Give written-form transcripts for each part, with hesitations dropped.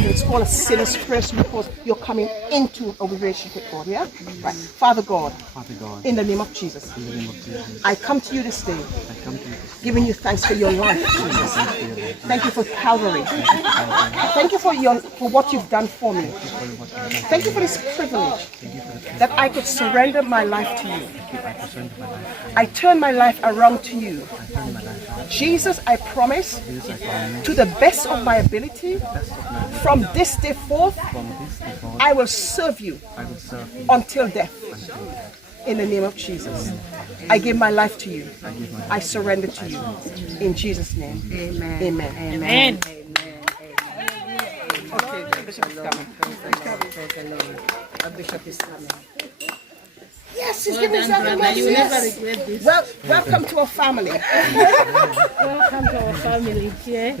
It's called a sinner's prayer because you're coming into a relationship with God, yeah? Right. Father God, in the name of Jesus, I come to you this day, giving you thanks for your life, Jesus. Thank you for Calvary. Thank you for what you've done for me. Thank you for this privilege that I could surrender my life to you. I turn my life around to you. Jesus, I promise, to the best of my ability, from this day forth, I will serve you until death. In the name of Jesus, I give my life to you. I surrender to you. In Jesus' name, amen. Amen. Amen. Okay, the bishop is coming. The bishop is coming. Yes, he's giving something else. You never regret this. Well, welcome to our family. Welcome to our family. Yeah.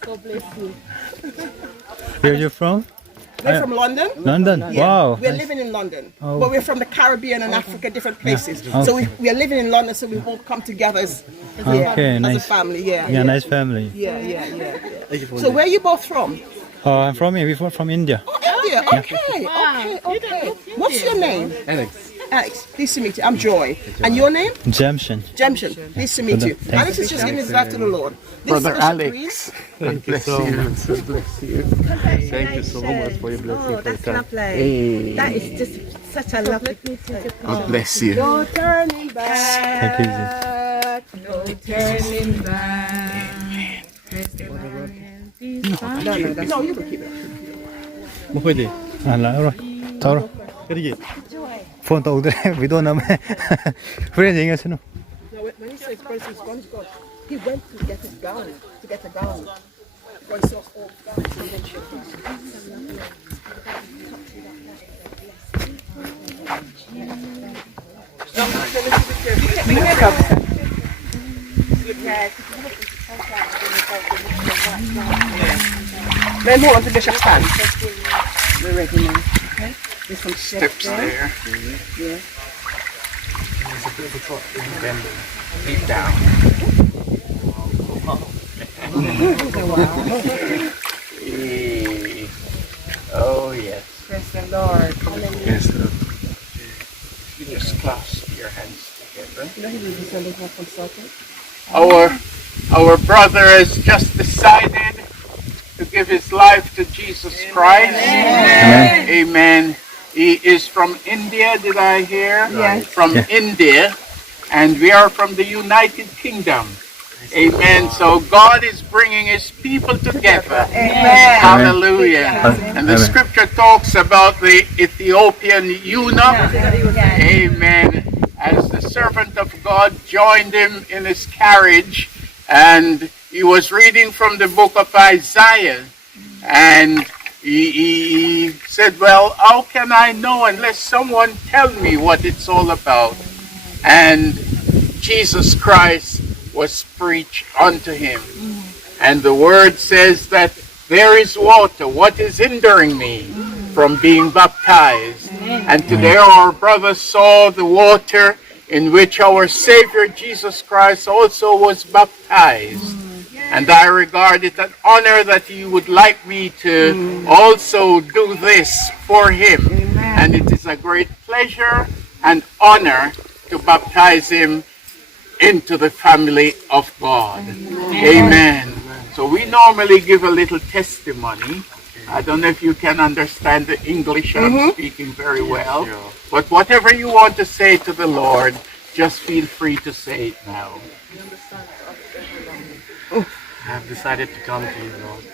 God bless you. Where are you from? We're from London. London? Yeah. Wow. We're living in London. Oh. But we're from the Caribbean and Africa, different places. Yeah. Okay. So we are living in London, so we all come together as a family. Yeah, nice family. Yeah. So where are you both from? I'm from here. We're from India. Oh, India. Okay. What's your name? Anix. Alex, pleased to meet you. I'm Joy. And your name? Jamshin. Jemshin. Pleased to meet you. Thank Alex is just giving his life to the Lord. This Brother is Bishop Alex, Green. God bless you. God bless you. Thank you so much for your blessing. Oh, that's lovely. Hey, That is just such a lovely. God bless you. No turning back. Thank you, Jesus. No turning back. No, you can keep it. Toro. Phone tàu đấy, video nào mà, friend gì nghe xin không? No, when he says first response, God, he went to get his gun, to get a gun. God saw all guns and then shot Then hold on to Bishop's hand. We're ready now. Okay? There's some steps there. Yeah. There's a bit of a drop in bending. Deep down. Hey. Oh yes. Praise the Lord. Yes, Lord. You just clasp your hands together. You know he was a little consultant. Our brother has just decided to give his life to Jesus Christ. Amen. Amen. He is from India, did I hear? Yes. From India, and we are from the United Kingdom. Amen. So God is bringing his people together. Amen. Hallelujah. And the Amen. scripture talks about the Ethiopian eunuch. Amen. As the servant of God joined him in his carriage, and he was reading from the book of Isaiah, and he said, well, how can I know unless someone tell me what it's all about? And Jesus Christ was preached unto him. And the word says that there is water. What is hindering me from being baptized? And today our brother saw the water in which our Savior Jesus Christ also was baptized. And I regard it an honor that he would like me to also do this for him. And it is a great pleasure and honor to baptize him into the family of God. Amen. So we normally give a little testimony. I don't know if you can understand the English. I'm speaking very well. But whatever you want to say to the Lord, just feel free to say it now. I have decided to come to you, Lord.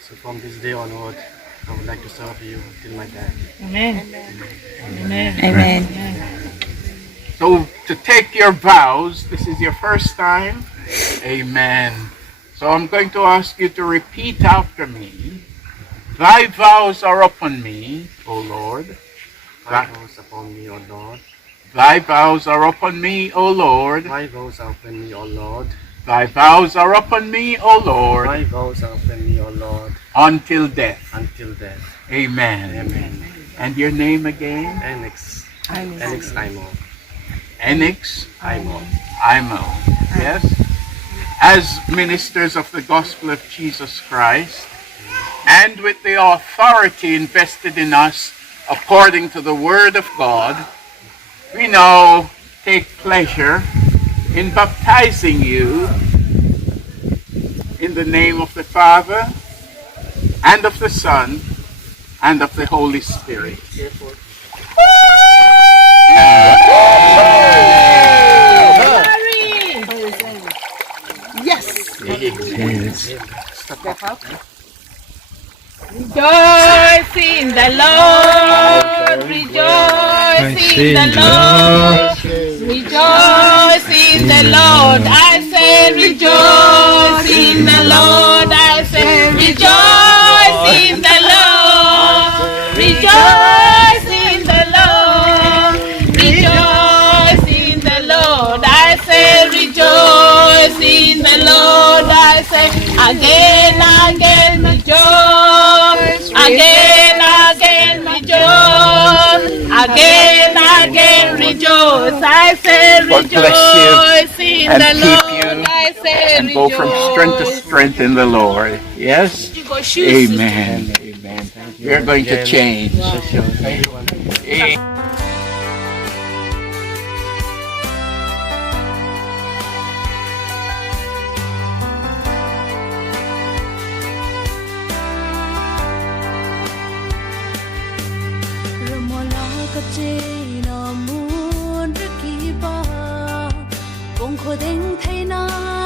So from this day onward, I would like to serve you till my death. Amen. Amen. Amen. So to take your vows, this is your first time. Amen. So I'm going to ask you to repeat after me. Thy vows are upon me, O Lord. Thy vows upon me, O Lord. Thy vows are upon me, O Lord. Thy vows are upon me, O Lord. Thy vows are upon me, O Lord, Thy vows are upon me, O Lord, until death. until death. Amen. Amen. And your name again? Anix Aimol. Anix Aimol. Aimol. Yes? As ministers of the gospel of Jesus Christ, and with the authority invested in us according to the word of God, we now take pleasure in baptizing you in the name of the Father, and of the Son, and of the Holy Spirit. Yes. Rejoice in the Lord. Rejoice in the Lord. Rejoice in the Lord. I say rejoice in the Lord. I say rejoice in the Lord. Rejoice in the Lord. Rejoice in the Lord. I say rejoice in the Lord. I say again, again rejoice. Again, again rejoice. Again, again rejoice. I say God bless rejoice in and the keep Lord. you I say and go from strength to rejoice. strength in the Lord. Yes? You go shoes. Amen. Amen. We're going to change. Bless you. Amen. Bongko deng thay na